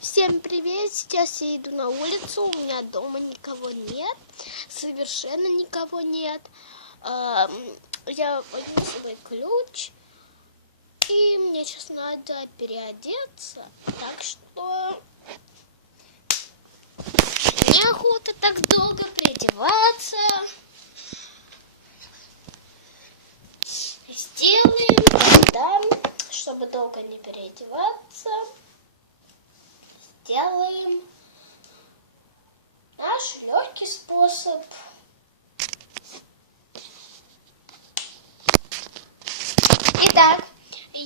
Всем привет! Сейчас я иду на улицу, у меня дома никого нет, совершенно никого нет. Я возьму свой ключ, и мне сейчас надо переодеться, так что неохота так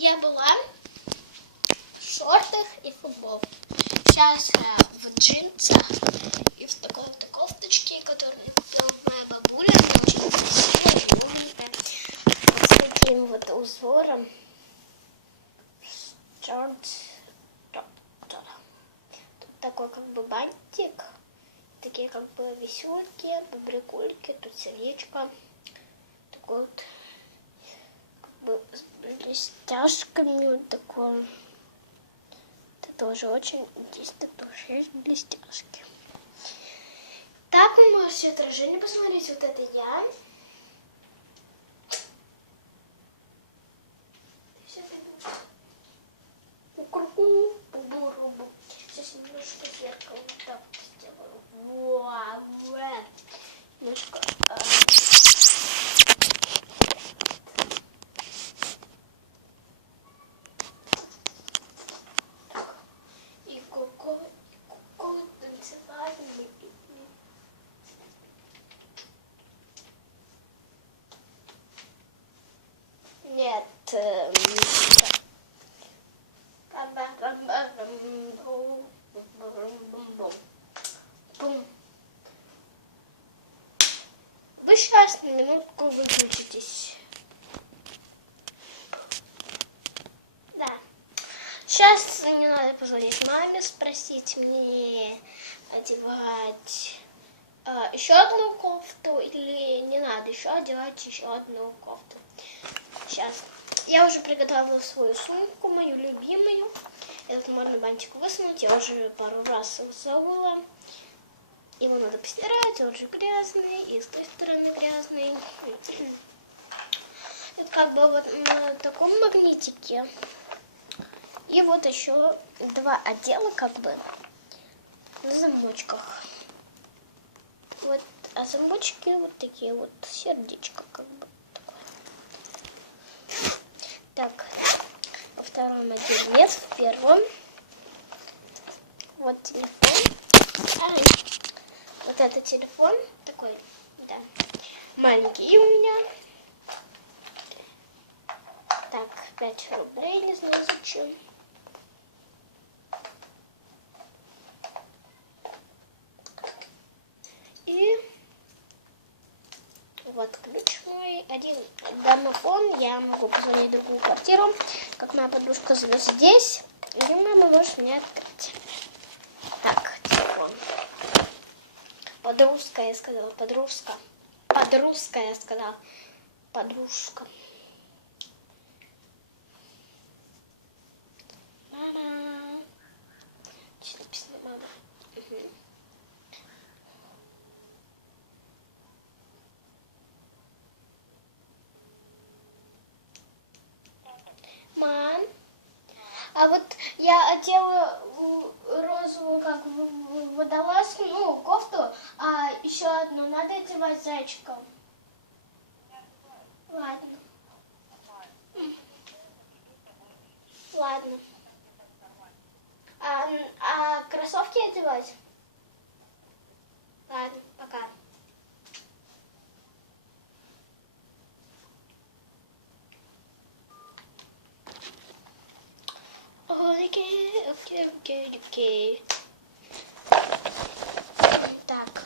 я была в шортах и футболке. Сейчас я в джинсах и в такой вот кофточке, которую купила моя бабуля. Вот с таким вот узором. Шорт такой как бы бантик, такие как бы веселки, бабрикульки, тут сердечко, такой вот как бы блестяшками вот такой. Это тоже очень здесь тоже есть блестяшки. Так вы можете отражение посмотреть. Вот это я. Ку-ку-ку, бу-бу-ру-бу. Сейчас немножко зеркало вот так вот сделаю. Вау, Немножко. а, так. И ку-ку, и ку-ку танцевальный. Нет. эм, Бум. Вы сейчас на минутку выключитесь. Да. Сейчас мне надо позвонить маме, спросить мне одевать э, еще одну кофту или не надо еще одевать еще одну кофту. Сейчас. Я уже приготовила свою сумку, мою любимую. Этот можно бантик высунуть. Я уже пару раз высовывала. Его надо постирать, он же грязный, и с той стороны грязный. Это как бы вот на таком магнитике. И вот еще два отдела как бы на замочках. Вот, а замочки вот такие вот, сердечко как бы. Так, во втором отделе нет, в первом. Вот телефон. Ай. Вот это телефон такой, да, маленький у меня. Так, 5 рублей, не знаю зачем. И вот ключ мой. Один домофон. Я могу позвонить в другую квартиру. Как моя подружка живет здесь. И мама может мне открыть. Так, телефон. Подружка, я сказала. Подружка. Подружка, я сказала. Подружка. Мама. Что написано мама? Мгм. Мам, а вот я одела розовую как водолазку, ну, кофту, а еще одну надо одевать зайчиком. Ладно. М. Ладно. А, м, а кроссовки одевать? Ладно, пока. Окей, окей. Так.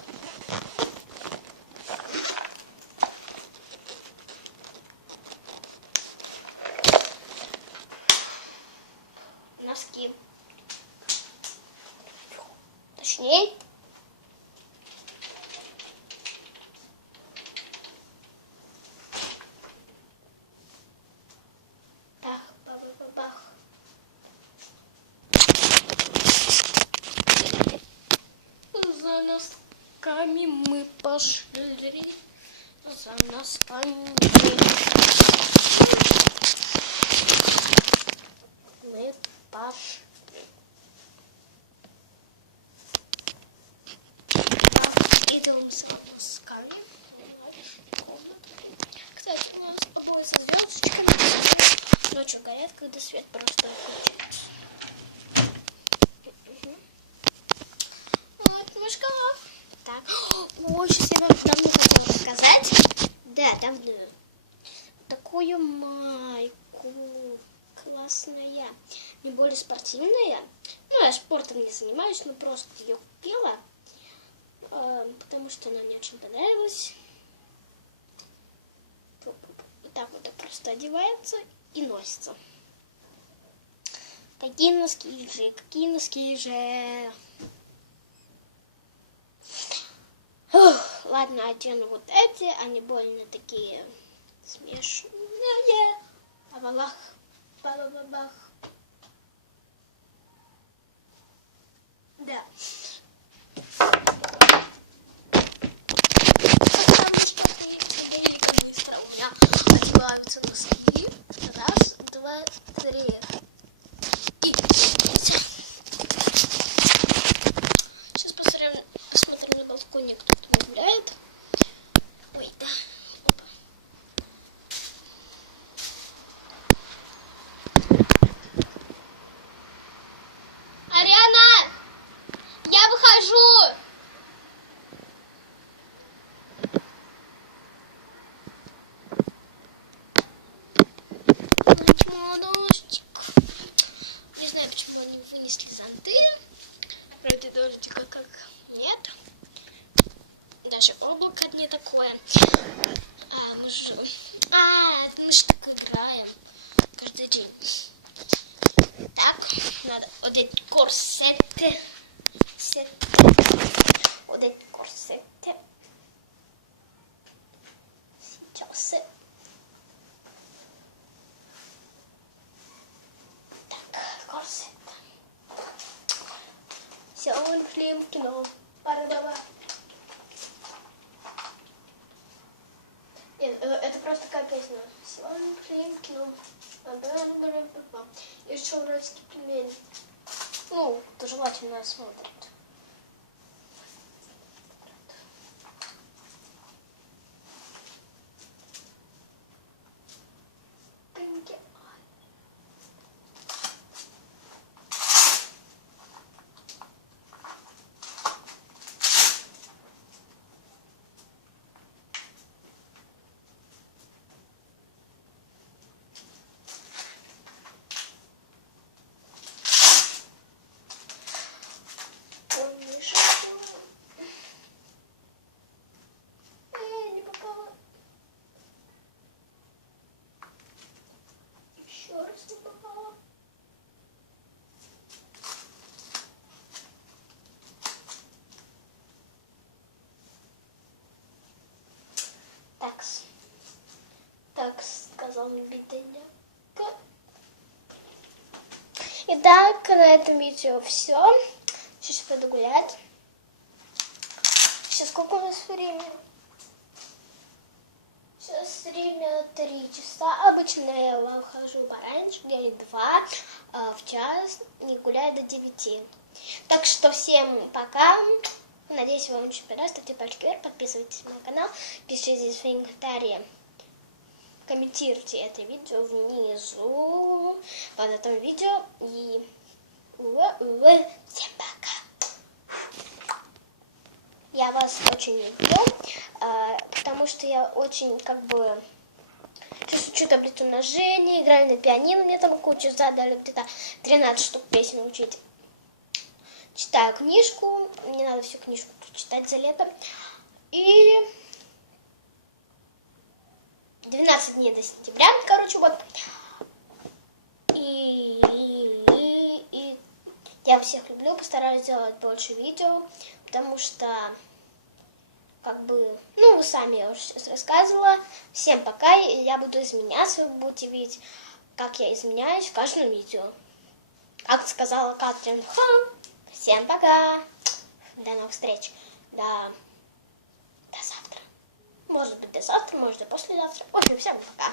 Носки. Точнее. За носками. Мы пошли. Идем за носками. Кстати, у нас обои со звездочками. Ночью горят, когда свет просто включается. Мгм. Вот мой шкаф. Так. Ой, сейчас я вам давно хотела сказать. Да, давно. Такую майку. Классная. Не более спортивная. Ну, я спортом не занимаюсь, но просто ее купила. э, Потому что она мне очень понравилась. И так вот просто одевается и носится. Какие носки же, какие носки же. Ладно, одену вот эти, они больно такие смешные. Абалах, бабабах. Да. Потому что три канистра у меня одеваются носки. Раз, два, три. И Сейчас посмотрим, посмотрим на балконе, кто там гуляет. Ой, да. Опа. Ариана! Я выхожу! Дождик. Не знаю, вынесли зонты. Вроде дождика как нет. Даже облако не такое. А, мы же... А, мы же так играем каждый день. Так, надо одеть корсеты. Сеты. Одеть корсеты. Сейчас. Так, корсет. Сегодня пошли в кино. Пара-баба. Нет, э, это просто как песня. Сегодня пошли в кино. Ба-ба-ба-ба-ба. Еще уральский пельмень. Ну, то желательно Итак, на этом видео все. Сейчас пойду гулять. Сейчас сколько у нас времени? Сейчас время три часа. Обычно я выхожу пораньше, где-нибудь два а в час, не гуляю до девяти. Так что всем пока. Надеюсь, вам очень понравилось. Ставьте пальчики вверх, подписывайтесь на мой канал, пишите свои комментарии. Комментируйте это видео внизу под этим видео. И всем пока. Я вас очень люблю, а, потому что я очень как бы учу таблицу умножения, играю на пианино, мне там кучу задали, где-то 13 штук песен учить. Читаю книжку, мне надо всю книжку читать за лето. И 12 дней до сентября, короче, вот. И, и, и я всех люблю, постараюсь сделать больше видео, потому что, как бы, ну, вы сами, я уже сейчас рассказывала. Всем пока, я буду изменяться, вы будете видеть, как я изменяюсь в каждом видео. Как сказала Катрин Хан, всем пока, до новых встреч, завтра. Может быть, до завтра, можете послезавтра. В общем, всем пока.